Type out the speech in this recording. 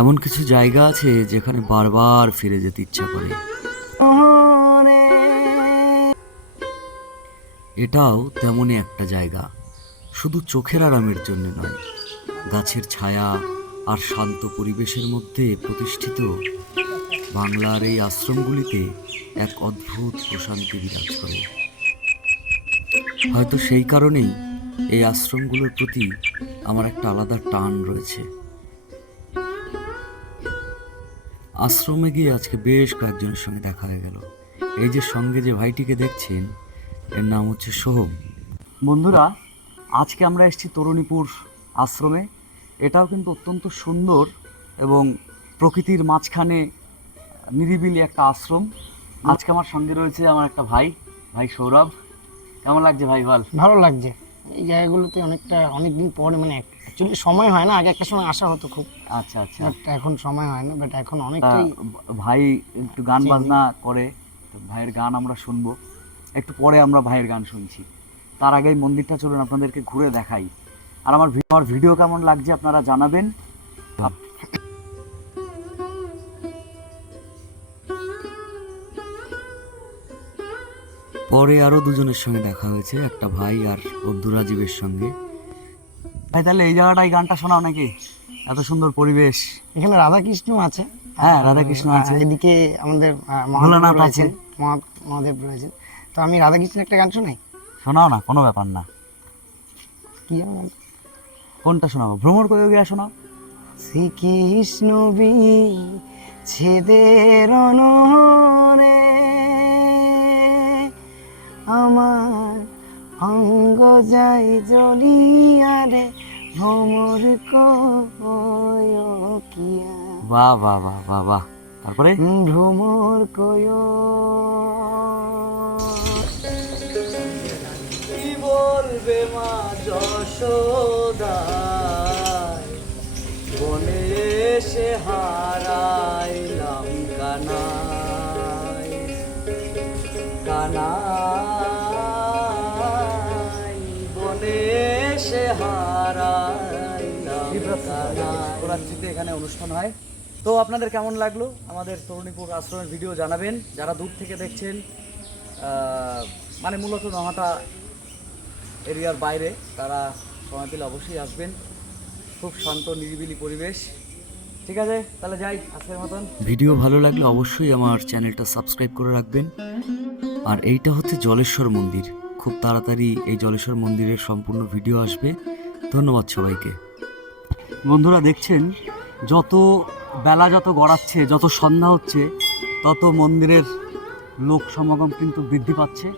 এমন কিছু জায়গা আছে যেখানে বারবার ফিরে যেতে ইচ্ছা করে। এটাও তেমনই একটা জায়গা, শুধু চোখের আরামের জন্য নয়, গাছের ছায়া আর শান্ত পরিবেশের মধ্যে প্রতিষ্ঠিত বাংলার এই আশ্রমগুলিতে এক অদ্ভুত প্রশান্তি বিরাজ করে। হয়তো সেই কারণেই এই আশ্রমগুলোর প্রতি আমার একটা আলাদা টান রয়েছে। আশ্রমে গিয়ে আজকে বেশ কয়েকজনের সঙ্গে দেখা হয়ে গেল। এই যে সঙ্গে যে ভাইটিকে দেখছেন, এর নাম হচ্ছে সোহম। বন্ধুরা, আজকে আমরা এসেছি তরুণীপুর আশ্রমে। এটাও কিন্তু অত্যন্ত সুন্দর এবং প্রকৃতির মাঝখানে নিরিবিলি একটা আশ্রম। আজকে আমার সঙ্গে রয়েছে আমার একটা ভাই সৌরভ। কেমন লাগছে ভাই? ভালো লাগছে। এই জায়গাগুলোতে অনেকদিন পরে, মানে অ্যাকচুয়ালি সময় হয় না, আগে একটা সময় আসা হতো খুব। আচ্ছা আচ্ছা। বাট এখন সময় হয় না, বাট এখন অনেকটাই। ভাই একটু গান বাজনা করে, তো ভাইয়ের গান আমরা শুনবো একটু পরে। আমরা ভাইয়ের গান শুনছি, তার আগেই মন্দিরটা চলুন আপনাদেরকে ঘুরে দেখাই। আর আমার ভিডিও কেমন লাগছে আপনারা জানাবেন। পরে আরো দুজনের সঙ্গে দেখা হয়েছে, একটা ভাই আর বন্ধু রাজীবের সঙ্গে। ভাই তাহলে এই জায়গাটাই গানটা শোনাও নাকি? এত সুন্দর পরিবেশ। এখানে রাধাকৃষ্ণ আছে। হ্যাঁ, রাধাকৃষ্ণ আছে। এদিকে আমাদের ভোলানাথ আছে, মহাদেব রয়েছেন। তো আমি রাধাকৃষ্ণের একটা গান শোনাই। শোনাও না, কোনো ব্যাপার না। কি যেন? কোনটা শোনাবো? ভ্রমর করে গিয়ে শোনাও। শ্রীকৃষ্ণ বিচ্ছেদের অনরে আমার অঙ্গ যাই জ্বলিয়ারে ভ্রমর কিয়া। বাহ বাহ বাহ বাহ বাহ। তারপরে ভ্রমর কয় কি বলবে মা যশোদা, বনে এসে হারাইলাম কানাই কানাই, বনে এসে হারাইলাম কানাই। শিবরাত্রিতে এখানে অনুষ্ঠান হয়। তো আপনাদের কেমন লাগলো আমাদের তরুণীপুর আশ্রমের ভিডিও জানাবেন। যারা দূর থেকে দেখছেন, মানে মূলত নহাটা এরিয়ার বাইরে, তারা সময় পেলে অবশ্যই আসবেন। খুব শান্ত নিরিবিলি পরিবেশ। ঠিক আছে, তাহলে যাই আজকের মতন। ভিডিও ভালো লাগলে অবশ্যই আমার চ্যানেলটা সাবস্ক্রাইব করে রাখবেন। আর এইটা হচ্ছে জলেশ্বর মন্দির। খুব তাড়াতাড়ি এই জলেশ্বর মন্দিরের সম্পূর্ণ ভিডিও আসবে। ধন্যবাদ সবাইকে। বন্ধুরা দেখছেন, যত বেলা যত গড়াচ্ছে, যত সন্ধ্যা হচ্ছে, তত মন্দিরের লোক সমাগম কিন্তু বৃদ্ধি পাচ্ছে।